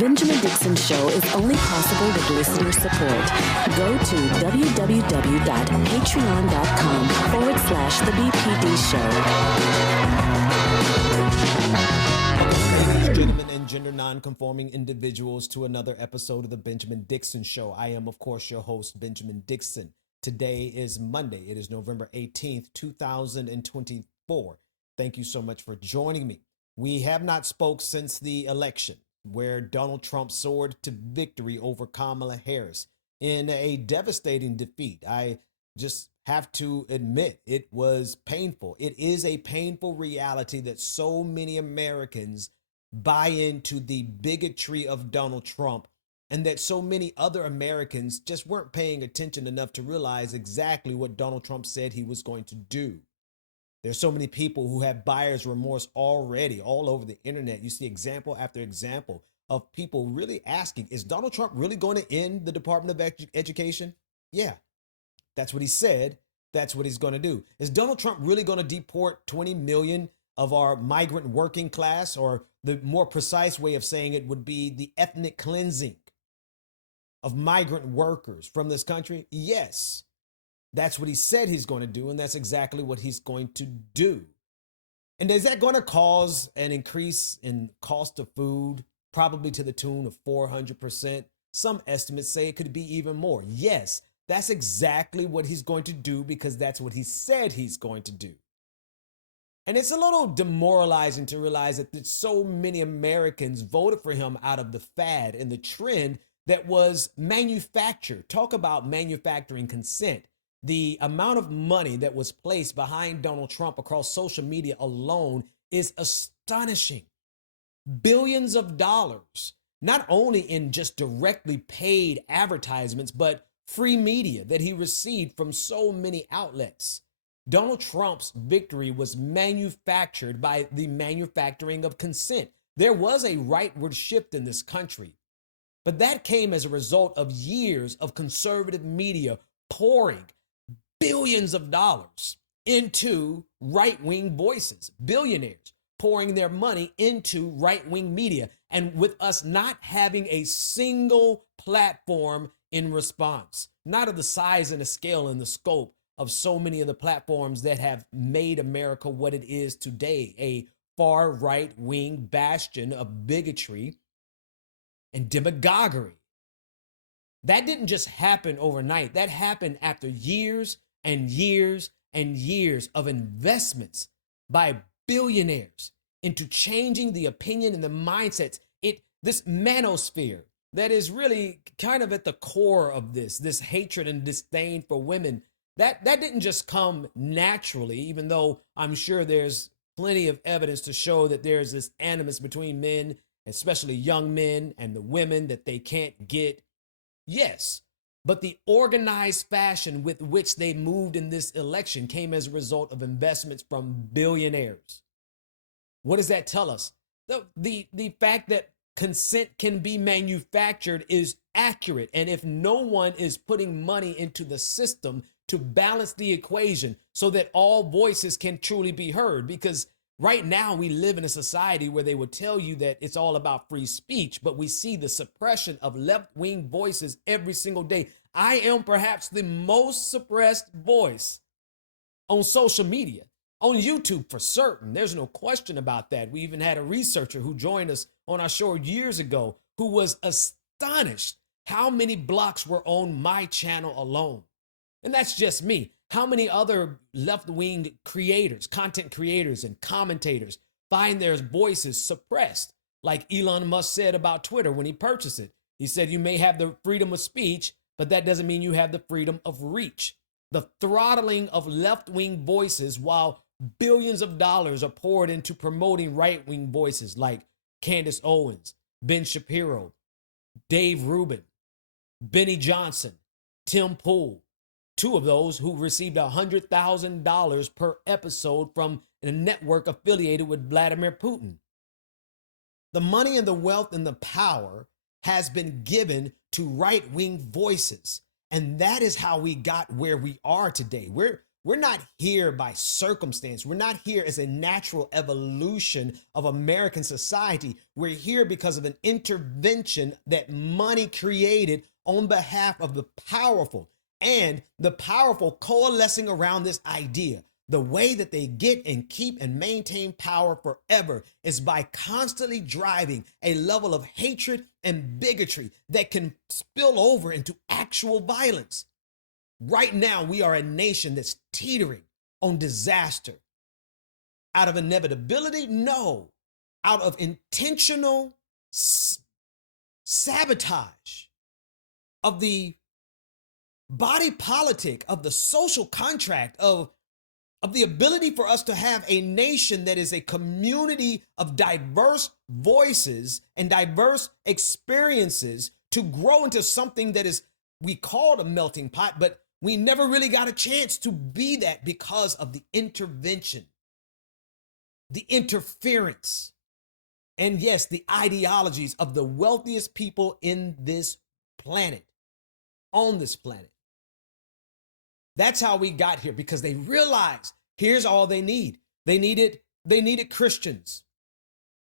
Benjamin Dixon Show is only possible with listener support. Go to www.patreon.com/The BPD Show. Ladies, gentlemen, and gender non-conforming individuals to another episode of the Benjamin Dixon Show. I am, of course, your host, Benjamin Dixon. Today is Monday. It is November 18th, 2024. Thank you so much for joining me. We have not spoke since the election, where Donald Trump soared to victory over Kamala Harris in a devastating defeat. I just have to admit it was painful. It is a painful reality that so many Americans buy into the bigotry of Donald Trump, and that so many other Americans just weren't paying attention enough to realize exactly what Donald Trump said he was going to do. There's so many people who have buyer's remorse already all over the internet. You see example after example of people really asking, is Donald Trump really going to end the Department of Education? Yeah, that's what he said. That's what he's going to do. Is Donald Trump really going to deport 20 million of our migrant working class? Or the more precise way of saying it would be the ethnic cleansing of migrant workers from this country? Yes. That's what he said he's going to do, and that's exactly what he's going to do. And is that going to cause an increase in cost of food, probably to the tune of 400%? Some estimates say it could be even more. Yes, that's exactly what he's going to do, because that's what he said he's going to do. And it's a little demoralizing to realize that so many Americans voted for him out of the fad and the trend that was manufactured. Talk about manufacturing consent. The amount of money that was placed behind Donald Trump across social media alone is astonishing. Billions of dollars, not only in just directly paid advertisements, but free media that he received from so many outlets. Donald Trump's victory was manufactured by the manufacturing of consent. There was a rightward shift in this country, but that came as a result of years of conservative media pouring billions of dollars into right-wing voices, billionaires pouring their money into right-wing media, and with us not having a single platform in response, not of the size and the scale and the scope of so many of the platforms that have made America what it is today, a far right-wing bastion of bigotry and demagoguery. That didn't just happen overnight. That happened after years and years and years of investments by billionaires into changing the opinion and the mindsets. This manosphere that is really kind of at the core of this hatred and disdain for women, that didn't just come naturally, even though I'm sure there's plenty of evidence to show that there's this animus between men, especially young men, and the women that they can't get. Yes. But the organized fashion with which they moved in this election came as a result of investments from billionaires. What does that tell us? The fact that consent can be manufactured is accurate. And if no one is putting money into the system to balance the equation so that all voices can truly be heard, because right now we live in a society where they would tell you that it's all about free speech, but we see the suppression of left-wing voices every single day. I am perhaps the most suppressed voice on social media, on YouTube for certain. There's no question about that. We even had a researcher who joined us on our show years ago who was astonished how many blocks were on my channel alone. And that's just me. How many other left-wing creators, content creators, and commentators find their voices suppressed? Like Elon Musk said about Twitter when he purchased it. He said, you may have the freedom of speech, but that doesn't mean you have the freedom of reach. The throttling of left-wing voices while billions of dollars are poured into promoting right-wing voices like Candace Owens, Ben Shapiro, Dave Rubin, Benny Johnson, Tim Pool. Two of those who received $100,000 per episode from a network affiliated with Vladimir Putin. The money and the wealth and the power has been given to right-wing voices. And that is how we got where we are today. We're not here by circumstance. We're not here as a natural evolution of American society. We're here because of an intervention that money created on behalf of the powerful, and the powerful coalescing around this idea. The way that they get and keep and maintain power forever is by constantly driving a level of hatred and bigotry that can spill over into actual violence. Right now, we are a nation that's teetering on disaster. Out of inevitability? No. Out of intentional sabotage of the body politic, of the social contract, of the ability for us to have a nation that is a community of diverse voices and diverse experiences to grow into something that is, we call it a melting pot, but we never really got a chance to be that because of the intervention, the interference, and yes, the ideologies of the wealthiest people in this planet, on this planet. That's how we got here, because they realized here's all they need. They needed Christians.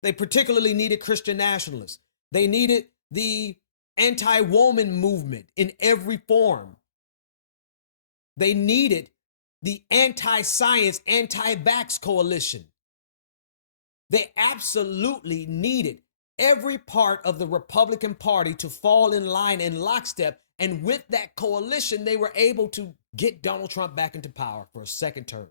They particularly needed Christian nationalists. They needed the anti-woman movement in every form. They needed the anti-science, anti-vax coalition. They absolutely needed every part of the Republican Party to fall in line in lockstep. And with that coalition, they were able to get Donald Trump back into power for a second term,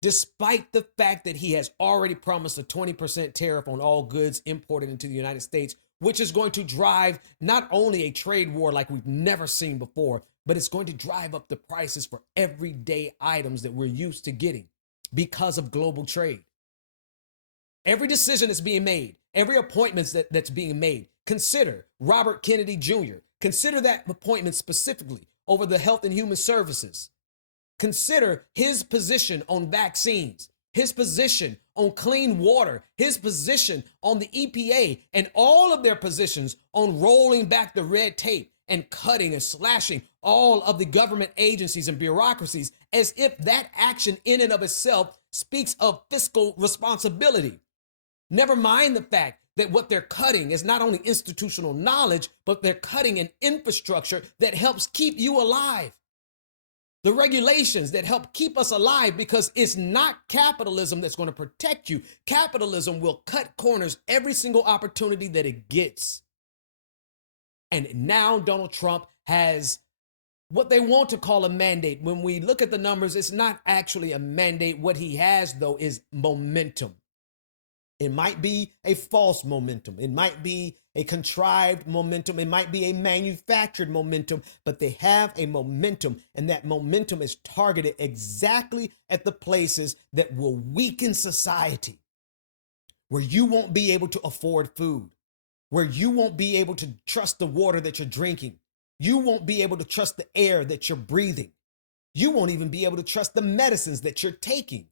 despite the fact that he has already promised a 20% tariff on all goods imported into the United States, which is going to drive not only a trade war like we've never seen before, but it's going to drive up the prices for everyday items that we're used to getting because of global trade. Every decision that's being made, every appointment that's being made, consider Robert Kennedy Jr., consider that appointment specifically over the Health and Human Services. Consider his position on vaccines, his position on clean water, his position on the EPA, and all of their positions on rolling back the red tape and cutting and slashing all of the government agencies and bureaucracies, as if that action in and of itself speaks of fiscal responsibility. Never mind the fact that what they're cutting is not only institutional knowledge, but they're cutting an infrastructure that helps keep you alive. The regulations that help keep us alive, because it's not capitalism that's going to protect you. Capitalism will cut corners every single opportunity that it gets. And now Donald Trump has what they want to call a mandate. When we look at the numbers, it's not actually a mandate. What he has, though, is momentum. It might be a false momentum. It might be a contrived momentum. It might be a manufactured momentum, but they have a momentum, and that momentum is targeted exactly at the places that will weaken society, where you won't be able to afford food, where you won't be able to trust the water that you're drinking. You won't be able to trust the air that you're breathing. You won't even be able to trust the medicines that you're taking,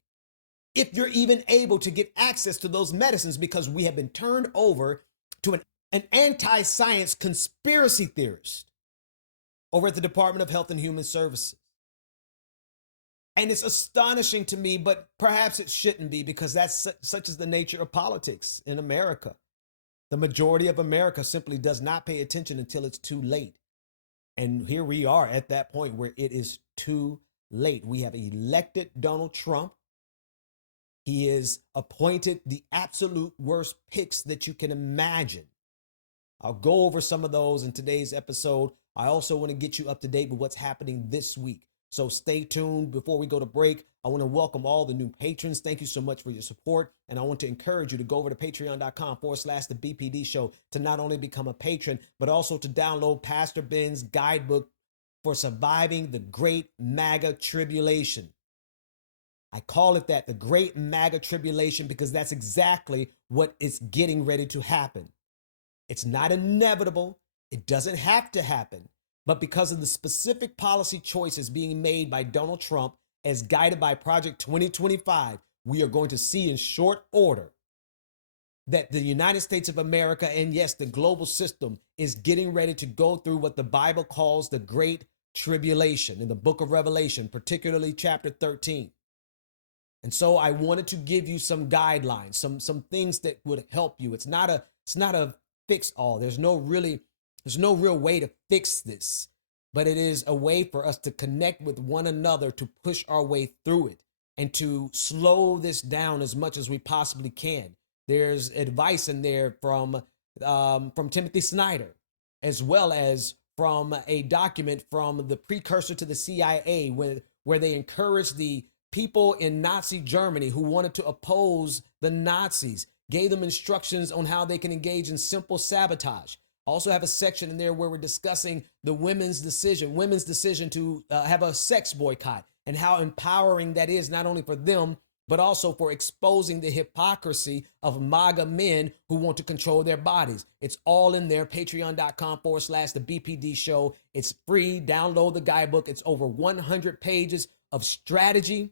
if you're even able to get access to those medicines, because we have been turned over to an anti-science conspiracy theorist over at the Department of Health and Human Services. And it's astonishing to me, but perhaps it shouldn't be, because that's such is the nature of politics in America. The majority of America simply does not pay attention until it's too late. And here we are at that point where it is too late. We have elected Donald Trump. He is appointed the absolute worst picks that you can imagine. I'll go over some of those in today's episode. I also want to get you up to date with what's happening this week. So stay tuned. Before we go to break, I want to welcome all the new patrons. Thank you so much for your support. And I want to encourage you to go over to patreon.com/the BPD show to not only become a patron, but also to download Pastor Ben's guidebook for surviving the Great MAGA Tribulation. I call it that, the Great MAGA Tribulation, because that's exactly what is getting ready to happen. It's not inevitable. It doesn't have to happen. But because of the specific policy choices being made by Donald Trump as guided by Project 2025, we are going to see in short order that the United States of America, and yes, the global system, is getting ready to go through what the Bible calls the Great tribulation in the book of Revelation, particularly chapter 13. And so I wanted to give you some guidelines, some things that would help you. It's not a fix all. There's no real way to fix this, but it is a way for us to connect with one another, to push our way through it and to slow this down as much as we possibly can. There's advice in there from Timothy Snyder, as well as from a document from the precursor to the CIA, where they encouraged the people in Nazi Germany who wanted to oppose the Nazis, gave them instructions on how they can engage in simple sabotage. Also have a section in there where we're discussing the women's decision to have a sex boycott, and how empowering that is, not only for them, but also for exposing the hypocrisy of MAGA men who want to control their bodies. It's all in there, patreon.com/the BPD show. It's free. Download the guidebook. It's over 100 pages of strategy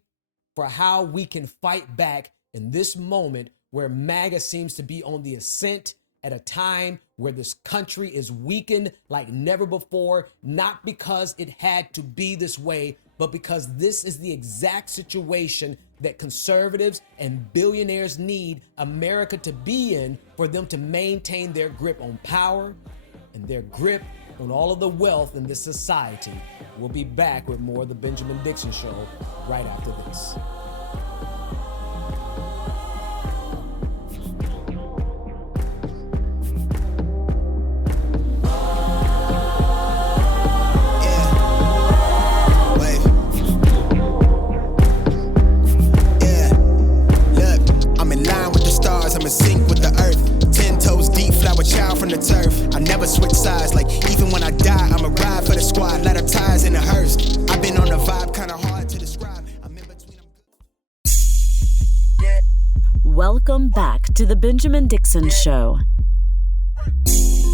for how we can fight back in this moment where MAGA seems to be on the ascent, at a time where this country is weakened like never before, not because it had to be this way, but because this is the exact situation that conservatives and billionaires need America to be in for them to maintain their grip on power and their grip on all of the wealth in this society. We'll be back with more of the Benjamin Dixon Show right after this. I'm in sync with the earth, 10 toes deep, flower child from the turf. I never switch sides, like even when I die, I'ma ride for the squad, light up tires in a hearse. I've been on the vibe, kinda hard to describe. I'm in between them. Welcome back to the Benjamin Dixon Show.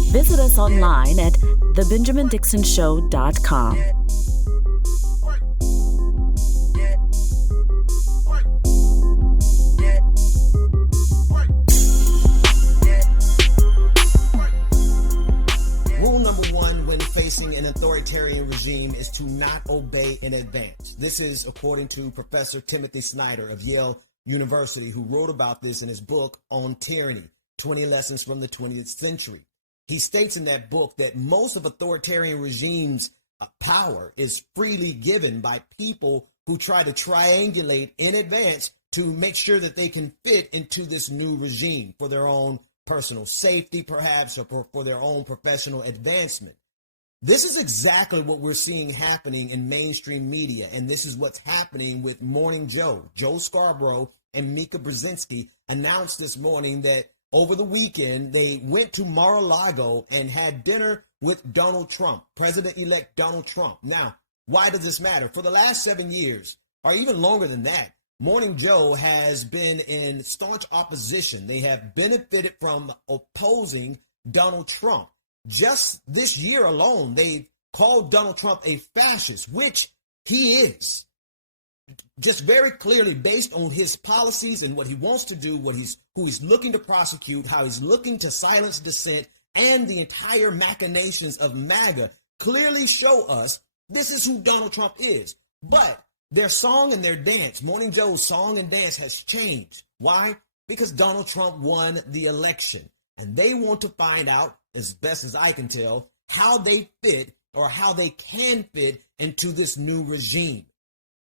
Visit us online at thebenjamindixonshow.com. An authoritarian regime is to not obey in advance. This is according to Professor Timothy Snyder of Yale University, who wrote about this in his book on tyranny, 20 Lessons from the 20th Century. He states in that book that most of authoritarian regimes' power is freely given by people who try to triangulate in advance to make sure that they can fit into this new regime for their own personal safety, perhaps, or for their own professional advancement. This is exactly what we're seeing happening in mainstream media, and this is what's happening with Morning Joe. Joe Scarborough and Mika Brzezinski announced this morning that over the weekend they went to Mar-a-Lago and had dinner with Donald Trump, President-elect Donald Trump. Now, why does this matter? For the last 7 years, or even longer than that, Morning Joe has been in staunch opposition. They have benefited from opposing Donald Trump. Just this year alone, they called Donald Trump a fascist, which he is. Just very clearly based on his policies and what he wants to do, who he's looking to prosecute, how he's looking to silence dissent, and the entire machinations of MAGA clearly show us this is who Donald Trump is. But their song and their dance, Morning Joe's song and dance, has changed. Why? Because Donald Trump won the election. And they want to find out, as best as I can tell, how they fit or how they can fit into this new regime.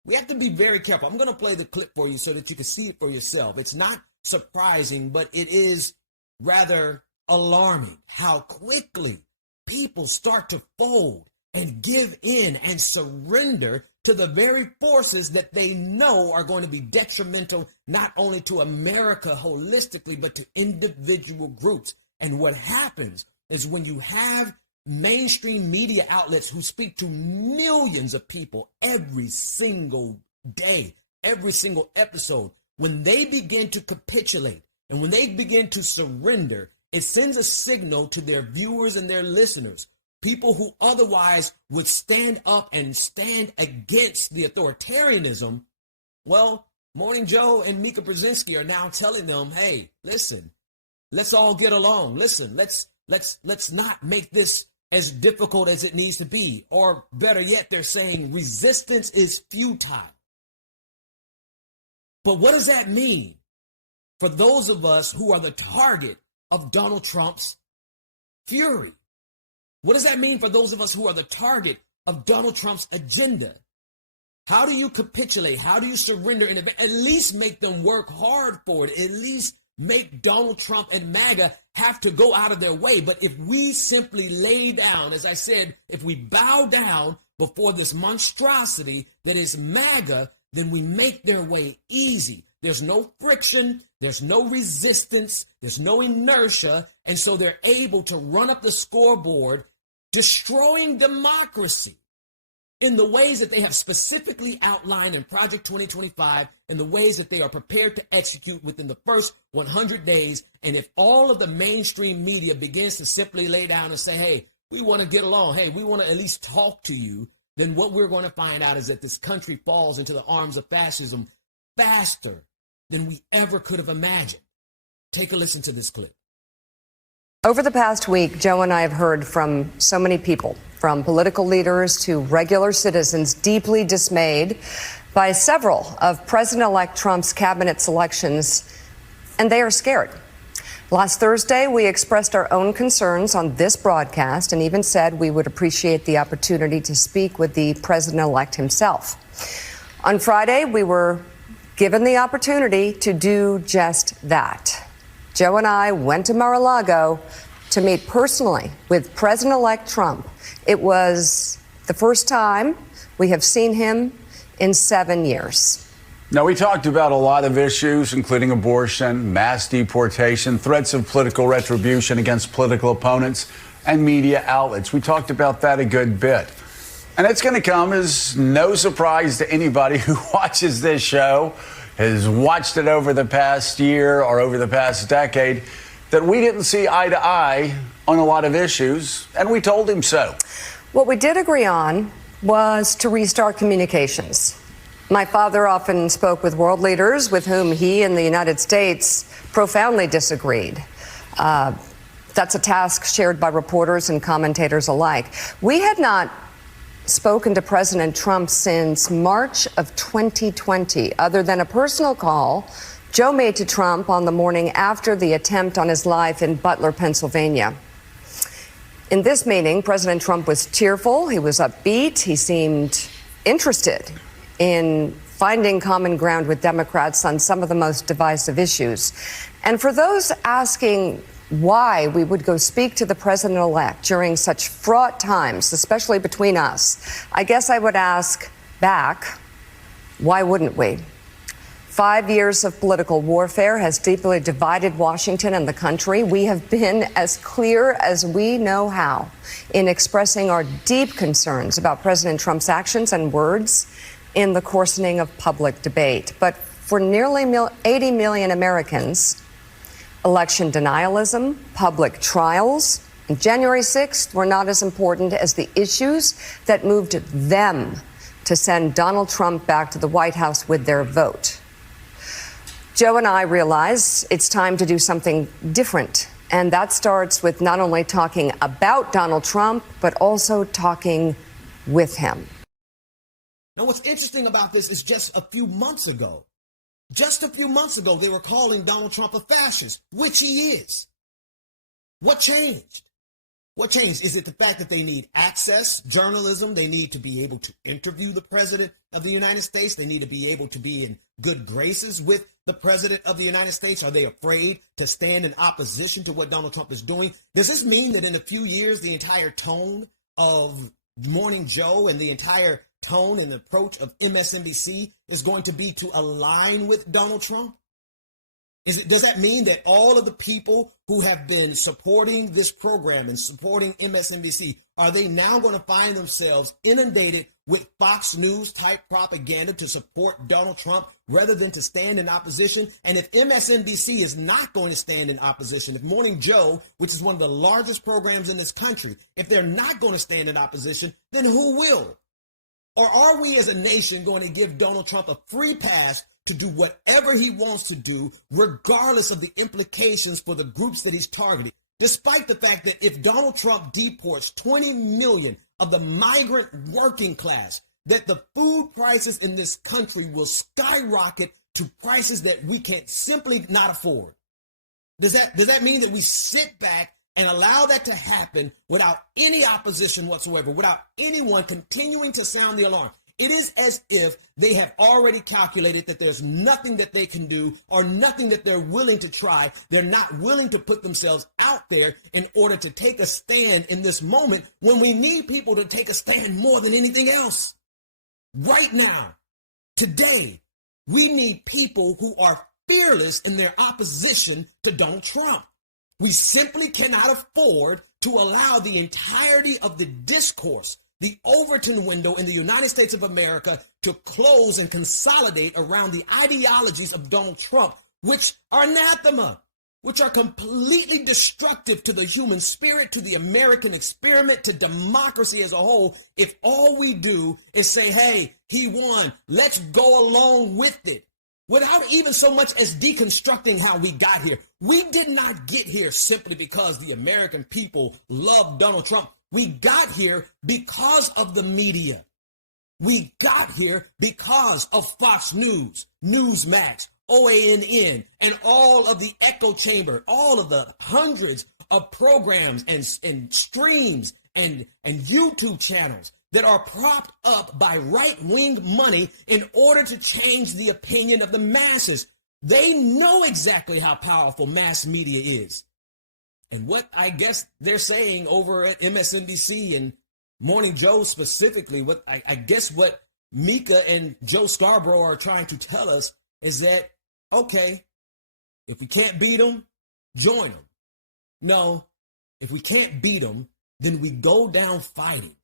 We have to be very careful. I'm going to play the clip for you so that you can see it for yourself. It's not surprising, but it is rather alarming how quickly people start to fold and give in and surrender to the very forces that they know are going to be detrimental not only to America holistically, but to individual groups. And what happens is when you have mainstream media outlets who speak to millions of people every single day, every single episode, when they begin to capitulate and when they begin to surrender, it sends a signal to their viewers and their listeners, people who otherwise would stand up and stand against the authoritarianism. Well, Morning Joe and Mika Brzezinski are now telling them, hey, listen, let's all get along. Listen, let's not make this as difficult as it needs to be. Or better yet, they're saying resistance is futile. But what does that mean for those of us who are the target of Donald Trump's fury? What does that mean for those of us who are the target of Donald Trump's agenda? How do you capitulate? How do you surrender? And at least make them work hard for it. At least make Donald Trump and MAGA have to go out of their way. But if we simply lay down, as I said, if we bow down before this monstrosity that is MAGA, then we make their way easy. There's no friction, there's no resistance, there's no inertia, and so they're able to run up the scoreboard, destroying democracy in the ways that they have specifically outlined in Project 2025, in the ways that they are prepared to execute within the first 100 days. And if all of the mainstream media begins to simply lay down and say, hey, we want to get along, hey, we want to at least talk to you, then what we're going to find out is that this country falls into the arms of fascism faster than we ever could have imagined. Take a listen to this clip. Over the past week, Joe and I have heard from so many people, from political leaders to regular citizens, deeply dismayed by several of President-elect Trump's cabinet selections, and they are scared. Last Thursday, we expressed our own concerns on this broadcast and even said we would appreciate the opportunity to speak with the president-elect himself. On Friday, we were given the opportunity to do just that. Joe and I went to Mar-a-Lago to meet personally with President-elect Trump. It was the first time we have seen him in 7 years. Now, we talked about a lot of issues, including abortion, mass deportation, threats of political retribution against political opponents, and media outlets. We talked about that a good bit. And it's going to come as no surprise to anybody who watches this show, has watched it over the past year or over the past decade, that we didn't see eye to eye on a lot of issues, and we told him so. What we did agree on was to restart communications. My father often spoke with world leaders with whom he and the United States profoundly disagreed. That's a task shared by reporters and commentators alike. We had not spoken to President Trump since March of 2020, other than a personal call Joe made to Trump on the morning after the attempt on his life in Butler, Pennsylvania. In this meeting, President Trump was cheerful, he was upbeat, he seemed interested in finding common ground with Democrats on some of the most divisive issues. And for those asking why we would go speak to the president-elect during such fraught times, especially between us, I guess I would ask back, why wouldn't we? 5 years of political warfare has deeply divided Washington and the country. We have been as clear as we know how in expressing our deep concerns about President Trump's actions and words in the coarsening of public debate. But for nearly 80 million Americans, election denialism, public trials, and January 6th were not as important as the issues that moved them to send Donald Trump back to the White House with their vote. Joe and I realize it's time to do something different. And that starts with not only talking about Donald Trump, but also talking with him. Now, what's interesting about this is just a few months ago, they were calling Donald Trump a fascist, which he is. What changed? What changed? Is it the fact that they need access, journalism? They need to be able to interview the president of the United States. They need to be able to be in good graces with the president of the United States. Are they afraid to stand in opposition to what Donald Trump is doing? Does this mean that in a few years, the entire tone of Morning Joe and the entire tone and approach of MSNBC is going to be to align with Donald Trump? Does that mean that all of the people who have been supporting this program and supporting MSNBC, are they now going to find themselves inundated with Fox News type propaganda to support Donald Trump rather than to stand in opposition? And if MSNBC is not going to stand in opposition, if Morning Joe, which is one of the largest programs in this country, if they're not going to stand in opposition, then who will? Or are we as a nation going to give Donald Trump a free pass to do whatever he wants to do, regardless of the implications for the groups that he's targeting? despite the fact that if Donald Trump deports 20 million of the migrant working class, that the food prices in this country will skyrocket to prices that we can't simply not afford. Does that mean that we sit back and allow that to happen without any opposition whatsoever, without anyone continuing to sound the alarm? It is as if they have already calculated that there's nothing that they can do or nothing that they're willing to try. They're not willing to put themselves out there in order to take a stand in this moment when we need people to take a stand more than anything else. Right now, today, we need people who are fearless in their opposition to Donald Trump. We simply cannot afford to allow the entirety of the discourse, the Overton window in the United States of America, to close and consolidate around the ideologies of Donald Trump, which are anathema, which are completely destructive to the human spirit, to the American experiment, to democracy as a whole. If all we do is say, hey, he won, let's go along with it, without even so much as deconstructing how we got here. We did not get here simply because the American people love Donald Trump. We got here because of the media. We got here because of Fox News, Newsmax, OANN, and all of the echo chamber, all of the hundreds of programs and streams and YouTube channels that are propped up by right-wing money in order to change the opinion of the masses. They know exactly how powerful mass media is. And what I guess they're saying over at MSNBC and Morning Joe specifically, what I guess what Mika and Joe Scarborough are trying to tell us is that, okay, if we can't beat them, join them. No, if we can't beat them, then we go down fighting.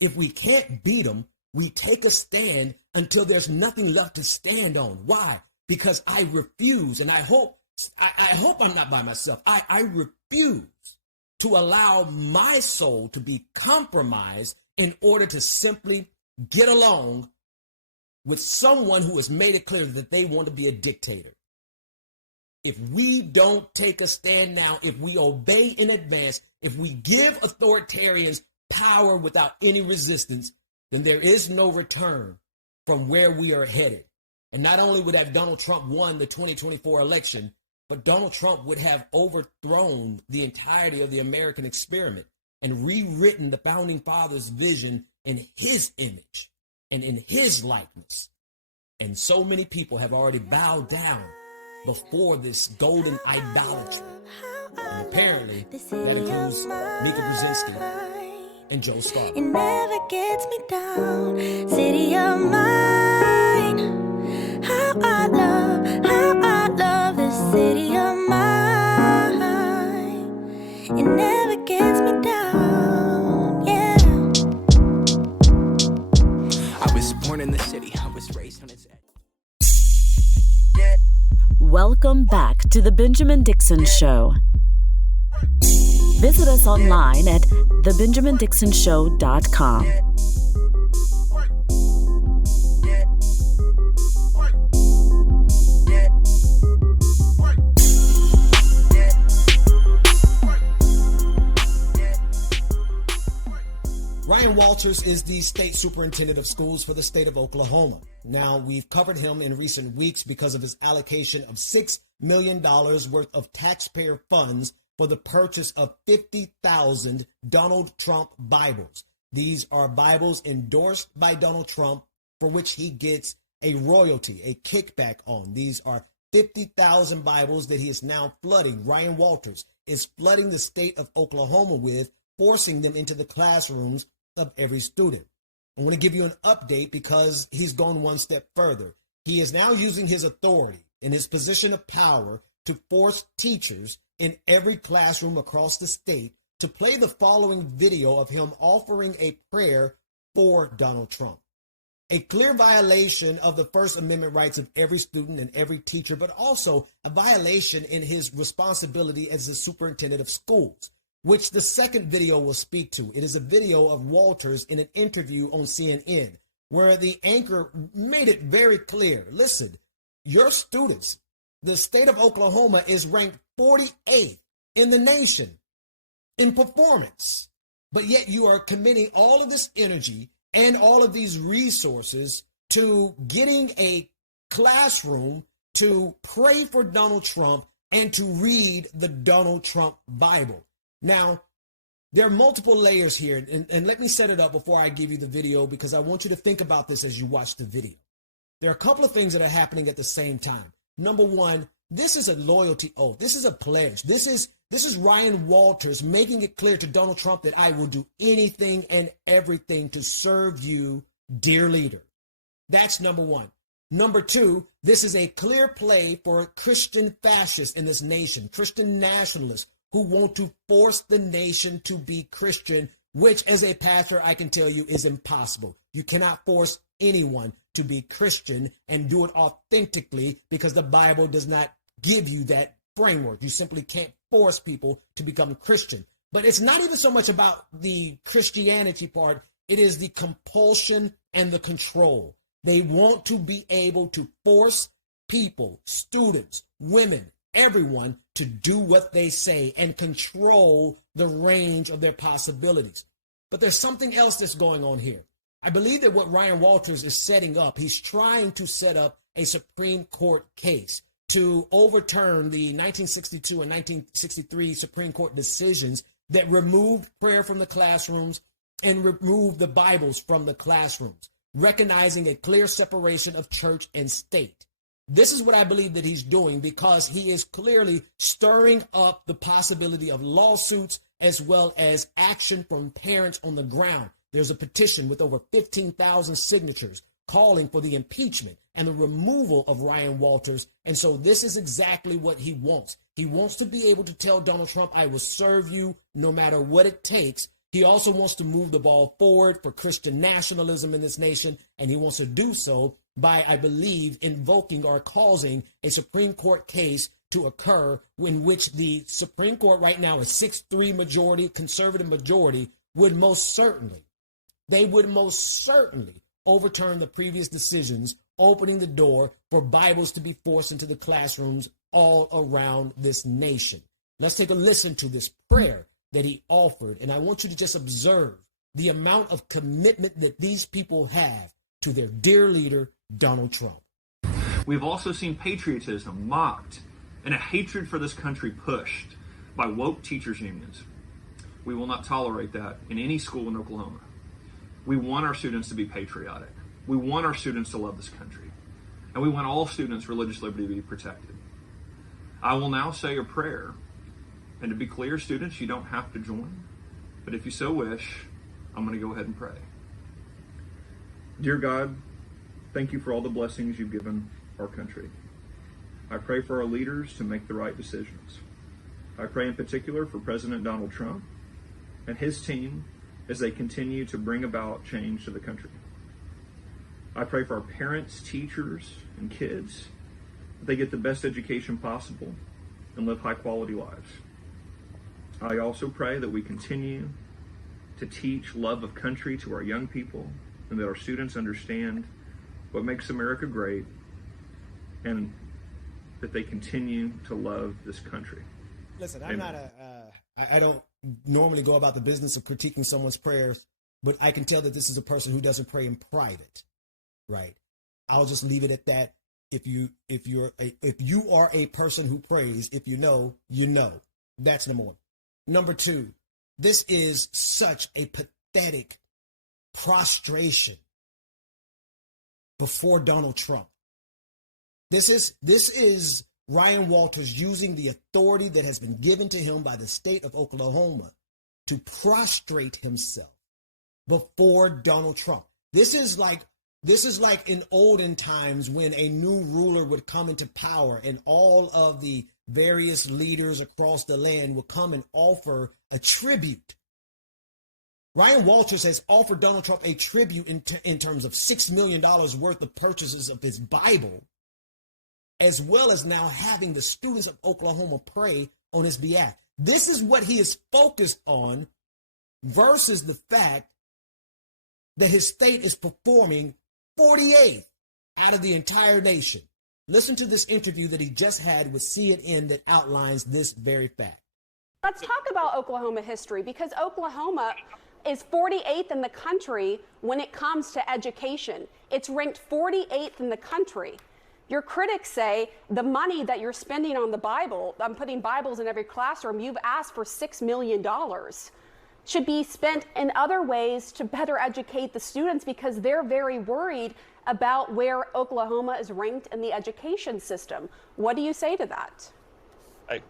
If we can't beat them, we take a stand until there's nothing left to stand on. Why? Because I refuse, and I hope I'm not by myself. I refuse to allow my soul to be compromised in order to simply get along with someone who has made it clear that they want to be a dictator. If we don't take a stand now, if we obey in advance, if we give authoritarians power without any resistance, then there is no return from where we are headed. And not only would have Donald Trump won the 2024 election, but Donald Trump would have overthrown the entirety of the American experiment and rewritten the founding fathers' vision in his image and in his likeness. And so many people have already bowed down before this golden idolatry. And apparently, that includes Mika Brzezinski and Joe Scarborough. It never gets me down, city of mine. How I love this city of mine. It never gets me down, yeah. I was born in the city, I was raised on its edge. Welcome back to The Benjamin Dixon Show. Visit us online at thebenjamindixonshow.com. Ryan Walters is the state superintendent of schools for the state of Oklahoma. Now, we've covered him in recent weeks because of his allocation of $6 million worth of taxpayer funds for the purchase of 50,000 Donald Trump Bibles. These are Bibles endorsed by Donald Trump for which he gets a royalty, a kickback on. These are 50,000 Bibles that he is now flooding. Ryan Walters is flooding the state of Oklahoma with, forcing them into the classrooms of every student. I want to give you an update because he's gone one step further. He is now using his authority and his position of power to force teachers in every classroom across the state to play the following video of him offering a prayer for Donald Trump. A clear violation of the First Amendment rights of every student and every teacher, but also a violation in his responsibility as the superintendent of schools, which the second video will speak to. It is a video of Walters in an interview on CNN, where the anchor made it very clear. Listen, your students, the state of Oklahoma is ranked 48th in the nation in performance. But yet you are committing all of this energy and all of these resources to getting a classroom to pray for Donald Trump and to read the Donald Trump Bible. Now, there are multiple layers here, and let me set it up before I give you the video, because I want you to think about this as you watch the video. There are a couple of things that are happening at the same time. Number one, this is a loyalty oath. This is a pledge. This is Ryan Walters making it clear to Donald Trump that I will do anything and everything to serve you, dear leader. That's number one. Number two, this is a clear play for Christian fascists in this nation, Christian nationalists who want to force the nation to be Christian, which as a pastor, I can tell you is impossible. You cannot force anyone to be Christian and do it authentically, because the Bible does not give you that framework. You simply can't force people to become Christian. But it's not even so much about the Christianity part. It is the compulsion and the control. They want to be able to force people, students, women, everyone to do what they say and control the range of their possibilities. But there's something else that's going on here. I believe that what Ryan Walters is setting up, he's trying to set up a Supreme Court case to overturn the 1962 and 1963 Supreme Court decisions that removed prayer from the classrooms and removed the Bibles from the classrooms, recognizing a clear separation of church and state. This is what I believe that he's doing, because he is clearly stirring up the possibility of lawsuits as well as action from parents on the ground. There's a petition with over 15,000 signatures calling for the impeachment and the removal of Ryan Walters. And so this is exactly what he wants. He wants to be able to tell Donald Trump, I will serve you no matter what it takes. He also wants to move the ball forward for Christian nationalism in this nation, and he wants to do so by, I believe, invoking or causing a Supreme Court case to occur in which the Supreme Court right now is 6-3 majority, conservative majority, would most certainly overturn the previous decisions, opening the door for Bibles to be forced into the classrooms all around this nation. Let's take a listen to this prayer that he offered, and I want you to just observe the amount of commitment that these people have to their dear leader, Donald Trump. We've also seen patriotism mocked and a hatred for this country pushed by woke teachers unions. We will not tolerate that in any school in Oklahoma. We want our students to be patriotic. We want our students to love this country. And we want all students' religious liberty to be protected. I will now say a prayer. And to be clear, students, you don't have to join. But if you so wish, I'm going to go ahead and pray. Dear God, thank you for all the blessings you've given our country. I pray for our leaders to make the right decisions. I pray in particular for President Donald Trump and his team as they continue to bring about change to the country. I pray for our parents, teachers, and kids that they get the best education possible and live high-quality lives. I also pray that we continue to teach love of country to our young people, and that our students understand what makes America great, and that they continue to love this country. Listen, I don't normally go about the business of critiquing someone's prayers, but I can tell that this is a person who doesn't pray in private, right? I'll just leave it at that. If you are a person who prays, if you know, you know. That's number one. Number two, this is such a pathetic prostration before Donald Trump. This is Ryan Walters using the authority that has been given to him by the state of Oklahoma to prostrate himself before Donald Trump. This is like in olden times when a new ruler would come into power and all of the various leaders across the land would come and offer a tribute. Ryan Walters has offered Donald Trump a tribute in terms of $6 million worth of purchases of his Bible, as well as now having the students of Oklahoma pray on his behalf. This is what he is focused on versus the fact that his state is performing 48th out of the entire nation. Listen to this interview that he just had with CNN that outlines this very fact. Let's talk about Oklahoma history, because Oklahoma is 48th in the country when it comes to education. It's ranked 48th in the country. Your critics say the money that you're spending on the Bible, I'm putting Bibles in every classroom, you've asked for $6 million, should be spent in other ways to better educate the students, because they're very worried about where Oklahoma is ranked in the education system. What do you say to that?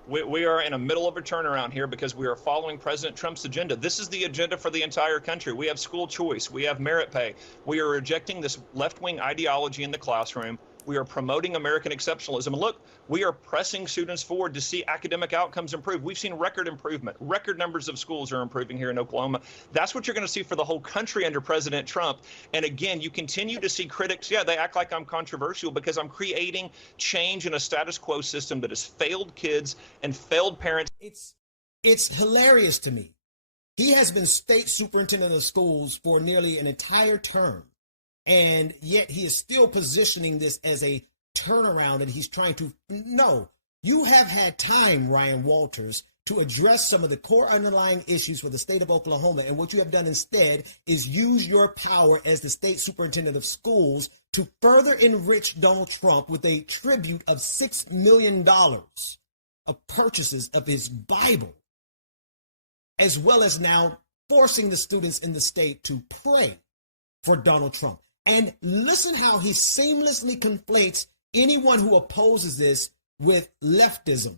We are in the middle of a turnaround here because we are following President Trump's agenda. This is the agenda for the entire country. We have school choice. We have merit pay. We are rejecting this left-wing ideology in the classroom. We are promoting American exceptionalism. And look, we are pressing students forward to see academic outcomes improve. We've seen record improvement. Record numbers of schools are improving here in Oklahoma. That's what you're going to see for the whole country under President Trump. And again, you continue to see critics, they act like I'm controversial because I'm creating change in a status quo system that has failed kids and failed parents. It's hilarious to me. He has been state superintendent of schools for nearly an entire term. And yet he is still positioning this as a turnaround, and he's trying to, no, you have had time, Ryan Walters, to address some of the core underlying issues for the state of Oklahoma. And what you have done instead is use your power as the state superintendent of schools to further enrich Donald Trump with a tribute of $6 million of purchases of his Bible, as well as now forcing the students in the state to pray for Donald Trump. And listen how he seamlessly conflates anyone who opposes this with leftism,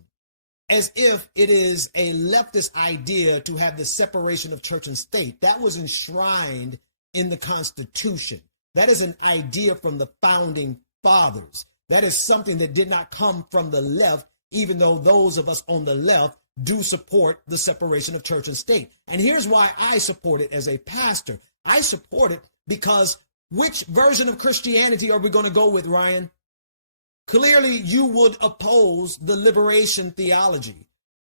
as if it is a leftist idea to have the separation of church and state. That was enshrined in the Constitution. That is an idea from the founding fathers. That is something that did not come from the left, even though those of us on the left do support the separation of church and state. And here's why I support it as a pastor. I support it because which version of Christianity are we going to go with, Ryan? Clearly, you would oppose the liberation theology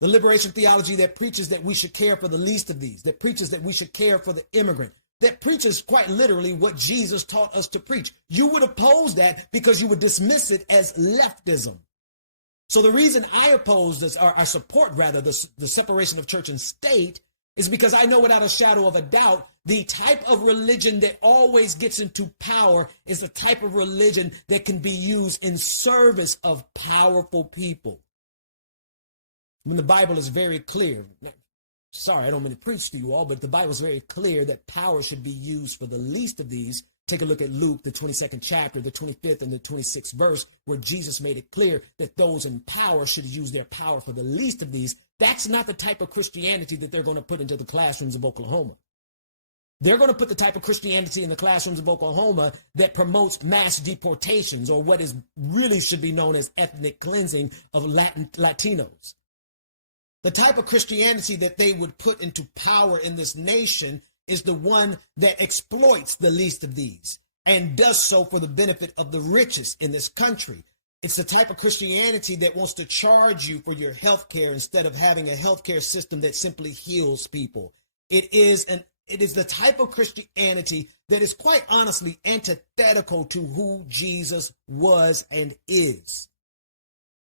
that preaches that we should care for the least of these, that preaches that we should care for the immigrant, that preaches quite literally what Jesus taught us to preach. You would oppose that because you would dismiss it as leftism. So the reason I oppose this, or I support rather, the separation of church and state, is because I know without a shadow of a doubt, the type of religion that always gets into power is the type of religion that can be used in service of powerful people. When the Bible is very clear, sorry, I don't mean to preach to you all, but the Bible is very clear that power should be used for the least of these. Take a look at Luke, the 22nd chapter, the 25th and the 26th verse, where Jesus made it clear that those in power should use their power for the least of these. That's not the type of Christianity that they're going to put into the classrooms of Oklahoma. They're going to put the type of Christianity in the classrooms of Oklahoma that promotes mass deportations, or what is really should be known as ethnic cleansing of Latinos. The type of Christianity that they would put into power in this nation is the one that exploits the least of these and does so for the benefit of the richest in this country. It's the type of Christianity that wants to charge you for your health care instead of having a health care system that simply heals people. It is the type of Christianity that is quite honestly antithetical to who Jesus was and is.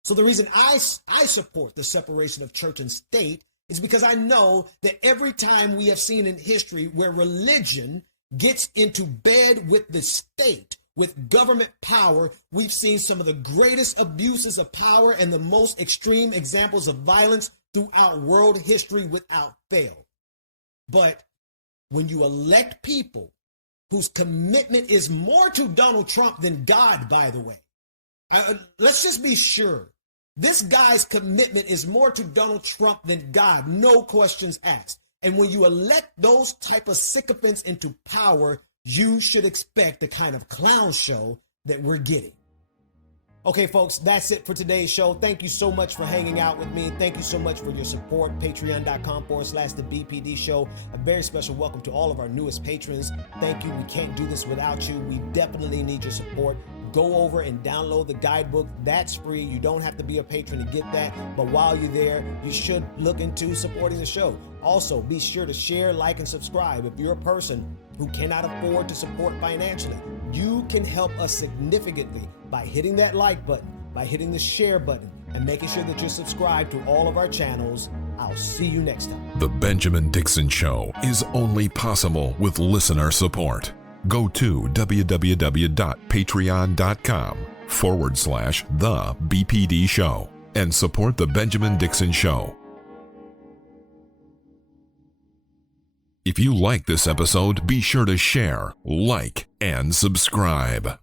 So the reason I support the separation of church and state is because I know that every time we have seen in history where religion gets into bed with the state, with government power, we've seen some of the greatest abuses of power and the most extreme examples of violence throughout world history without fail. But when you elect people whose commitment is more to Donald Trump than God, by the way, let's just be sure. This guy's commitment is more to Donald Trump than God, no questions asked. And when you elect those type of sycophants into power, you should expect the kind of clown show that we're getting. Okay, folks, that's it for today's show. Thank you so much for hanging out with me. Thank you so much for your support. Patreon.com/The BPD Show. A very special welcome to all of our newest patrons. Thank you. We can't do this without you. We definitely need your support. Go over and download the guidebook. That's free. You don't have to be a patron to get that. But while you're there, you should look into supporting the show. Also, be sure to share, like, and subscribe. If you're a person who cannot afford to support financially, you can help us significantly by hitting that like button, by hitting the share button, and making sure that you're subscribed to all of our channels. I'll see you next time. The Benjamin Dixon Show is only possible with listener support. Go to www.patreon.com/The BPD Show and support The Benjamin Dixon Show. If you like this episode, be sure to share, like, and subscribe.